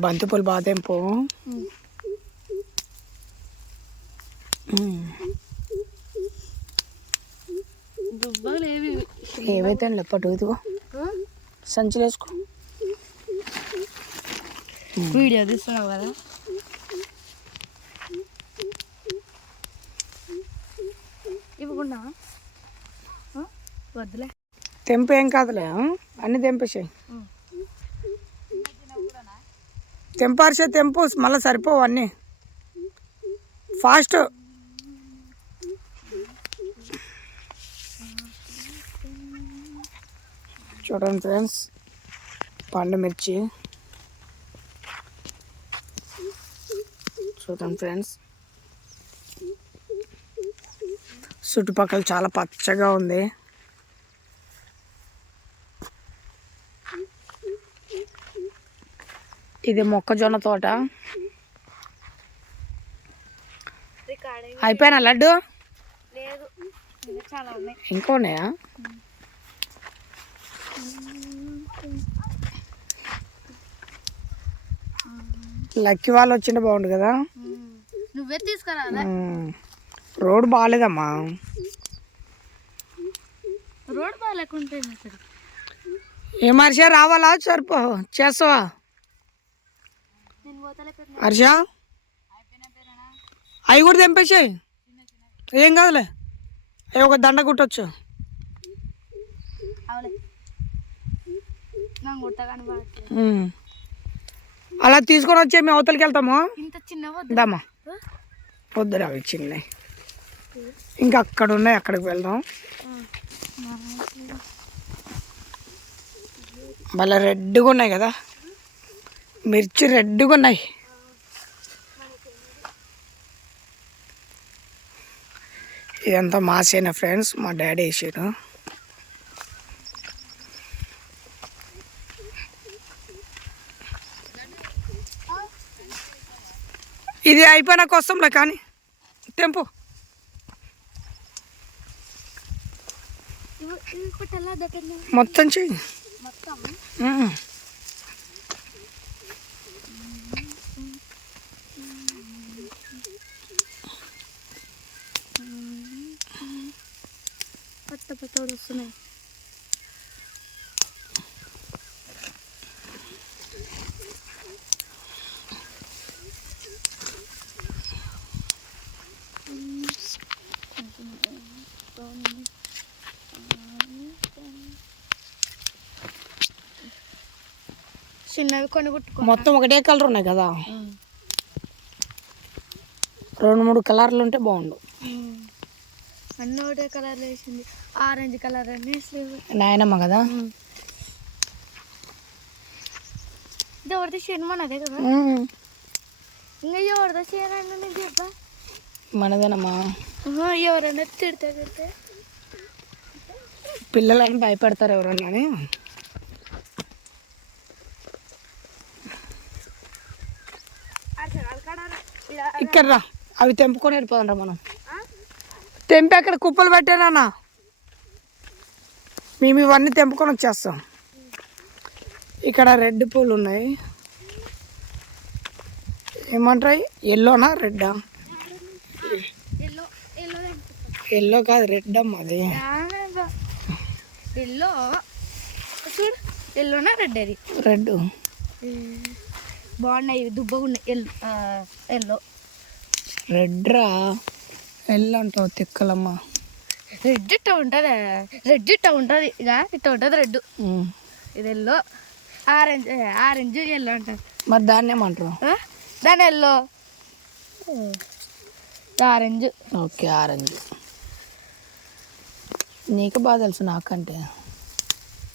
బంతిపూలు బాగా తెంపు. దుబ్బలు ఏవి ఏవైతే లేపట్టు ఇదిగో? సంచులు వేసుకో. వీడియో తీస్తున్నావు కదా? ఇవ్వకుండా? వద్దులే. తెంపు కాదులే? అన్ని తెంపేసాయి. తెంపార్సే తెంపు మళ్ళీ సరిపోవు అన్నీ. ఫాస్ట్ చూడండి ఫ్రెండ్స్ పండు మిర్చి. చూడండి ఫ్రెండ్స్. చుట్టుపక్కల చాలా పచ్చగా ఉంది. ఇది మొక్కజొన్న తోట. అయిపోయినా లడ్డు? ఇంకా ఉన్నాయి? లక్కీ వాళ్ళు వచ్చింటే బాగుండు కదా? నువ్వే తీసుకురా. రోడ్ బాగాలేదమ్మా రోడ్ బాగాలేకుంటే రావాలా? సరిపో చేస్తావా? హర్ష అవి కూడా తెంపేసాయి. ఏం కాదులే. అవి ఒక దండ కుట్టొచ్చు. అలా తీసుకొని వచ్చే మేము అవతలికి వెళ్తాము. దమ్మా వద్దురా అవి చిన్నవి. ఇంకా అక్కడ ఉన్నాయి అక్కడికి వెళ్దాం. మళ్ళీ రెడ్గా ఉన్నాయి కదా. మిర్చి రెడ్గా ఉన్నాయి. ఇదంతా మాసేనా ఫ్రెండ్స్ మా డాడీ వేసాడు. ఇది అయిపోయినాక వస్తాంలే కానీ దొరికింది మొత్తం చెయ్యి. పట్ట పట్టోడు వస్తున్నాయి చిన్నవి కొన్ని కుట్టుకో మొత్తం ఒకటే కలర్ ఉన్నాయి కదా. రెండు మూడు కలర్లు ఉంటే బాగుండు. అన్నీ ఒకటే కలర్ వేసింది. ఆరెంజ్ కలర్ అని వేసలేవు నాయనమ్మ కదా? ఇది ఎవరిది? షేన్ అదే కదా. ఇంకా ఎవరిదో అని నేను చెప్పా. మనదేనమ్మా. ఎవరైనా తిడితే తిడితే. పిల్లలని భయపెడతారు ఎవరన్నా అని. ఇక్కడ రా. అవి తెంపుకొని వెళ్ళిపోదాం మనం. తెంపి అక్కడ కుప్పలు పెట్టానన్నా మేము ఇవన్నీ తెంపుకొని వచ్చేస్తాం. ఇక్కడ రెడ్ పూలు ఉన్నాయి. ఏమంటాయి ఎల్లోనా రెడ్డా? ఎల్లో కాదు రెడ్ అమ్మ అది ఎల్లో. చూడు ఎల్లోనా రెడ్ అది రెడ్ బాగున్నాయి దుబ్బగా ఉన్నాయి ఎల్లో ఎల్లో. రెడ్ రా ఎల్లో అంటావు తిక్కలమ్మ. రెడ్ ఇట్ట ఉంటుంది. రెడ్ ఇట్ట ఉంటుంది. ఇక ఇట్ట ఉంటుంది రెడ్. ఇది ఎల్లో. ఆరెంజ్ ఆరెంజ్ ఎల్లో అంటారు. మరి దాన్ని ఏమంటారు? దాని ఎల్లో. ఆరెంజ్ ఓకే ఆరెంజ్ నీకు బాగా తెలుసు నాకంటే.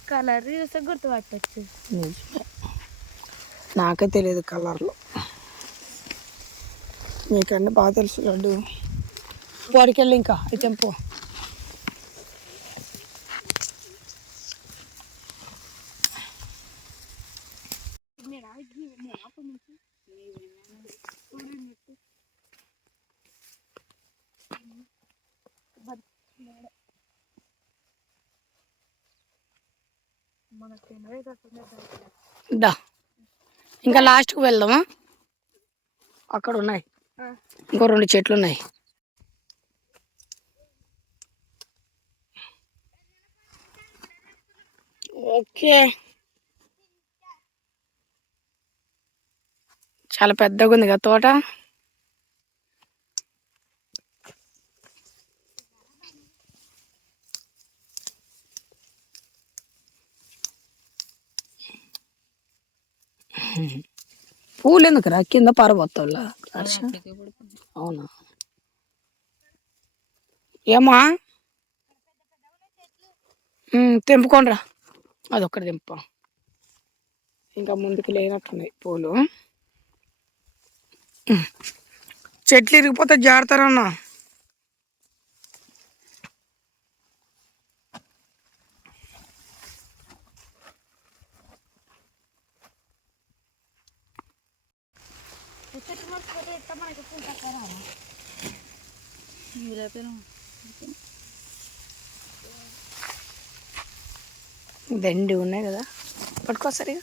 కలర్ చూస్తే గుర్తుపట్టచ్చు. నిజమే. నాకే తెలియదు కలర్లు నీకంటే బాగా తెలుసు లడ్డు. వాడికెళ్ళి ఇంకా. తెంపు దా. ఇంకా లాస్ట్కి వెళ్దామా? అక్కడ ఉన్నాయి ఇంకో రెండు చెట్లు ఉన్నాయి ఓకే. చాలా పెద్దగా ఉంది కదా తోట పూలు ఎందుకురా కింద పారబోతావులా హర్ష అవునా ఏమా తెంపుకోనరా అదొక్కటి తెంపు ఇంకా ముందుకు లేనట్టున్నాయి పూలు. చెట్లు ఇరిగిపోతే జాగ్రత్తరన్నా దండి ఉన్నాయి కదా. పట్టుకోసరిగా